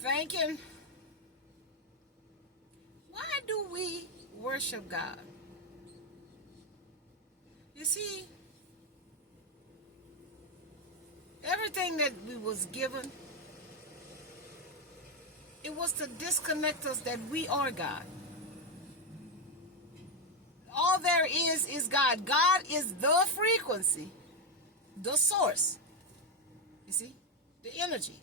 thinking, why do we worship God? You see, everything that we was given, it was to disconnect us that we are God. All there is God. God is the frequency, the source. You see, the energy,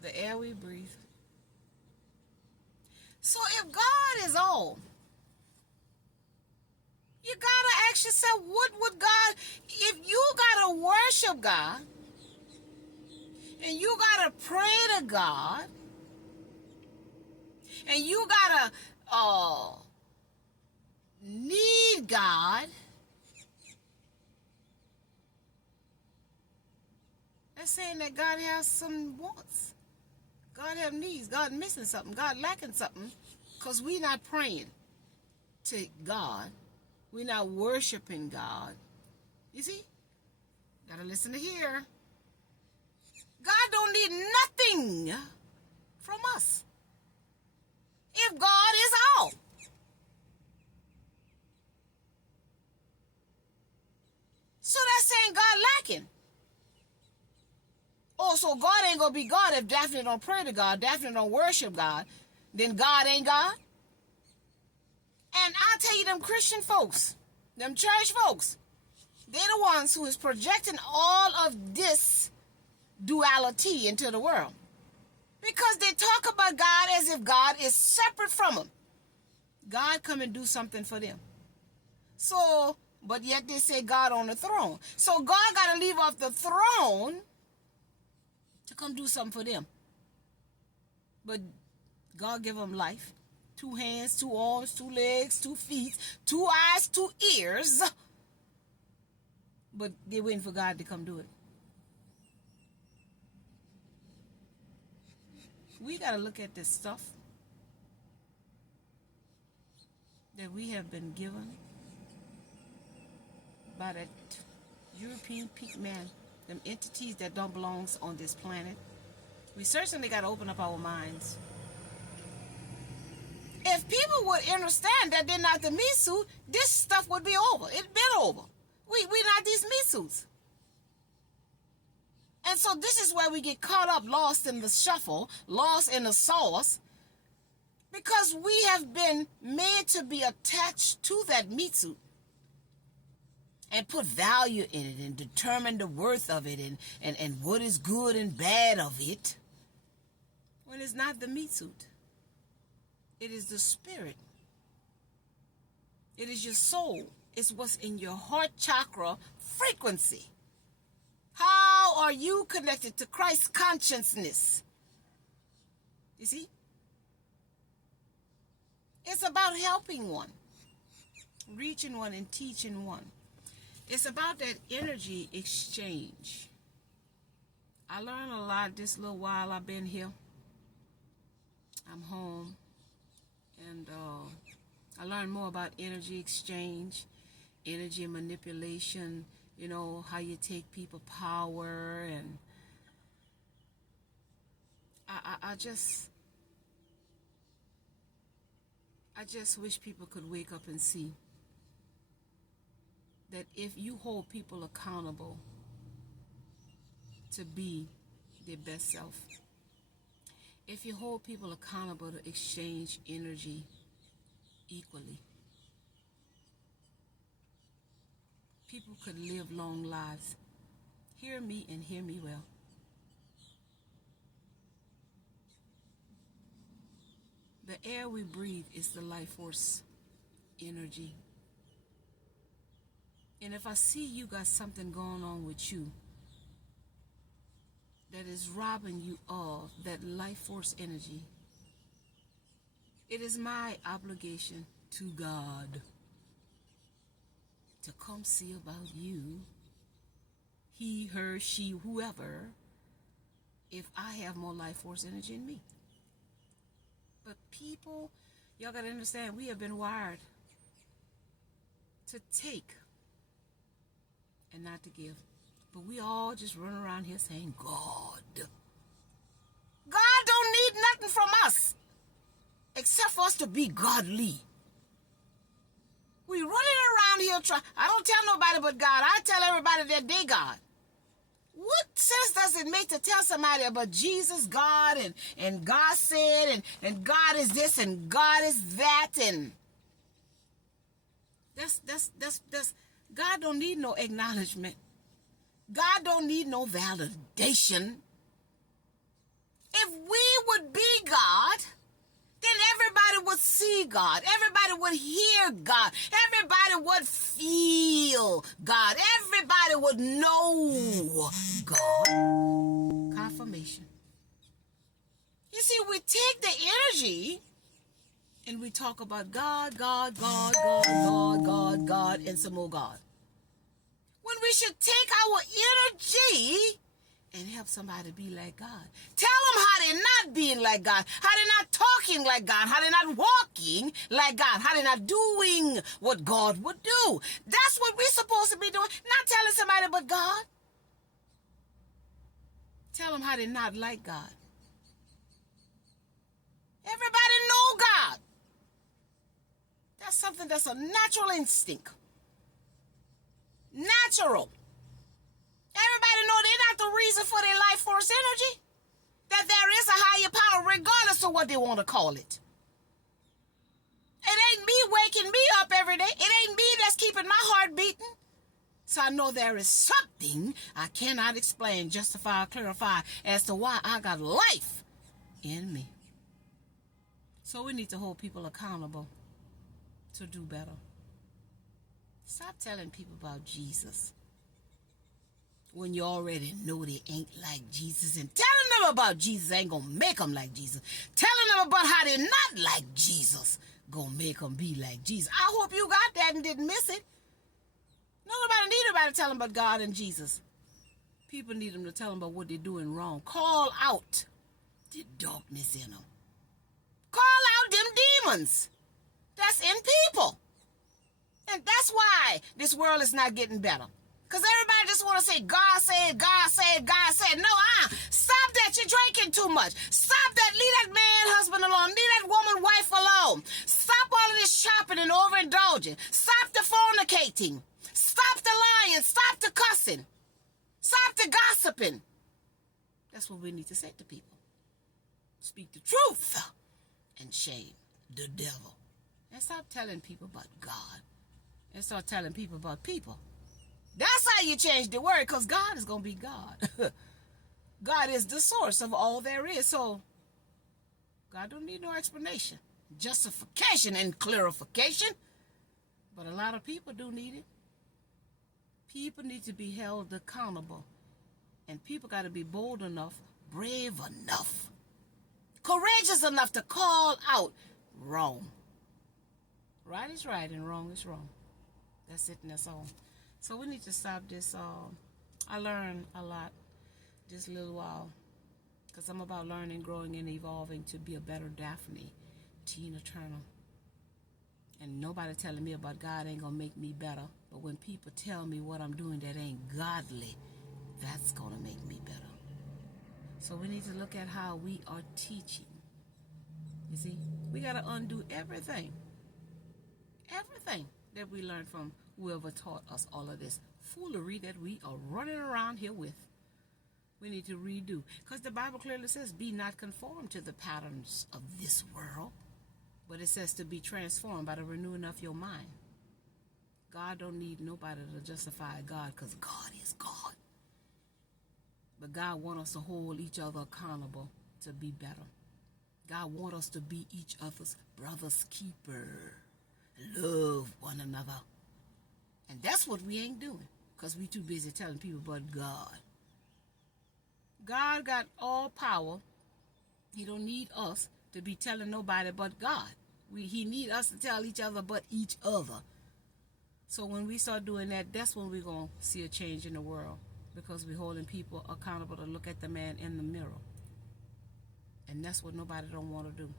the air we breathe. So if God is all, you gotta ask yourself, what would God, if you gotta worship God, and you gotta pray to God, and you gotta need God, that's saying that God has some wants. God have needs. God missing something. God lacking something, because we not praying to God. We're not worshiping God. You see? Gotta listen to here. God don't need nothing from us. If God is all. So that's saying God lacking. Oh, so God ain't gonna be God if Daphne don't pray to God, Daphne don't worship God, then God ain't God? And I tell you, them Christian folks, them church folks, they're the ones who is projecting all of this duality into the world. Because they talk about God as if God is separate from them. God come and do something for them. So, but yet they say God on the throne. So God got to leave off the throne to come do something for them. But God give them life. 2 hands, 2 arms, 2 legs, 2 feet, 2 eyes, 2 ears. But they're waiting for God to come do it. We got to look at this stuff that we have been given by that European peak man, them entities that don't belong on this planet. We certainly got to open up our minds. If people would understand that they're not the meat suit, this stuff would be over. It's been over. We not these meat suits. And so this is where we get caught up, lost in the shuffle, lost in the sauce, because we have been made to be attached to that meat suit and put value in it and determine the worth of it and what is good and bad of it, when it's not the meat suit. It is the spirit. It is your soul. It's what's in your heart chakra frequency. How are you connected to Christ's consciousness? You see? It's about helping one, reaching one, and teaching one. It's about that energy exchange. I learned a lot this little while I've been here. I'm home. And I learned more about energy exchange, energy manipulation, you know, how you take people power. And I just wish people could wake up and see that if you hold people accountable to be their best self, if you hold people accountable to exchange energy equally, people could live long lives. Hear me and hear me well. The air we breathe is the life force energy. And if I see you got something going on with you that is robbing you of that life force energy, it is my obligation to God to come see about you, he, her, she, whoever, if I have more life force energy in me. But people, y'all got to understand, we have been wired to take and not to give. But we all just run around here saying, God. God don't need nothing from us except for us to be godly. We running around here trying. I don't tell nobody but God. I tell everybody that they God. What sense does it make to tell somebody about Jesus, God, and God said, and God is this, and God is that, and that's God don't need no acknowledgement. God don't need no validation. If we would be God, then everybody would see God. Everybody would hear God. Everybody would feel God. Everybody would know God. Confirmation. You see, we take the energy and we talk about God, God, God, God, God, God, God, and some more God. When we should take our energy and help somebody be like God. Tell them how they're not being like God, how they're not talking like God, how they're not walking like God, how they're not doing what God would do. That's what we're supposed to be doing, not telling somebody but God. Tell them how they're not like God. Everybody know God. That's something that's a natural instinct. Natural. Everybody know they're not the reason for their life force energy. That there is a higher power regardless of what they want to call it. It ain't me waking me up every day. It ain't me that's keeping my heart beating. So I know there is something I cannot explain, justify, or clarify as to why I got life in me. So we need to hold people accountable to do better. Stop telling people about Jesus when you already know they ain't like Jesus, and telling them about Jesus ain't gonna make them like Jesus. Telling them about how they're not like Jesus gonna make them be like Jesus. I hope you got that and didn't miss it. Nobody need nobody to tell them about God and Jesus. People need them to tell them about what they're doing wrong. Call out the darkness in them. Call out them demons that's in people. And that's why this world is not getting better. Because everybody just want to say, God said, God said, God said. No, stop that. You're drinking too much. Stop that. Leave that man, husband alone. Leave that woman, wife alone. Stop all of this shopping and overindulging. Stop the fornicating. Stop the lying. Stop the cussing. Stop the gossiping. That's what we need to say to people. Speak the truth and shame the devil. And stop telling people about God. And start telling people about people. That's how you change the word, because God is going to be God. God is the source of all there is. So God don't need no explanation. Justification and clarification. But a lot of people do need it. People need to be held accountable. And people got to be bold enough, brave enough, courageous enough to call out wrong. Right is right and wrong is wrong. That's it and that's all. So we need to stop this. I learned a lot this little while, because I'm about learning, growing, and evolving to be a better Daphne, Tina Turner. And nobody telling me about God ain't going to make me better. But when people tell me what I'm doing that ain't godly, that's going to make me better. So we need to look at how we are teaching. You see, we got to undo everything that we learned from whoever taught us all of this foolery that we are running around here with. We need to redo, because the Bible clearly says, be not conformed to the patterns of this world, but it says to be transformed by the renewing of your mind. God don't need nobody to justify God, because God is God. But God wants us to hold each other accountable to be better. God wants us to be each other's brother's keeper. Love one another. And that's what we ain't doing, because we too busy telling people about God. God got all power. He don't need us to be telling nobody but God. He need us to tell each other but each other. So when we start doing that, that's when we're going to see a change in the world, because we're holding people accountable to look at the man in the mirror. And that's what nobody don't want to do.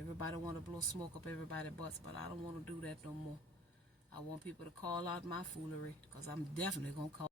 Everybody want to blow smoke up everybody's butts, but I don't want to do that no more. I want people to call out my foolery, because I'm definitely going to call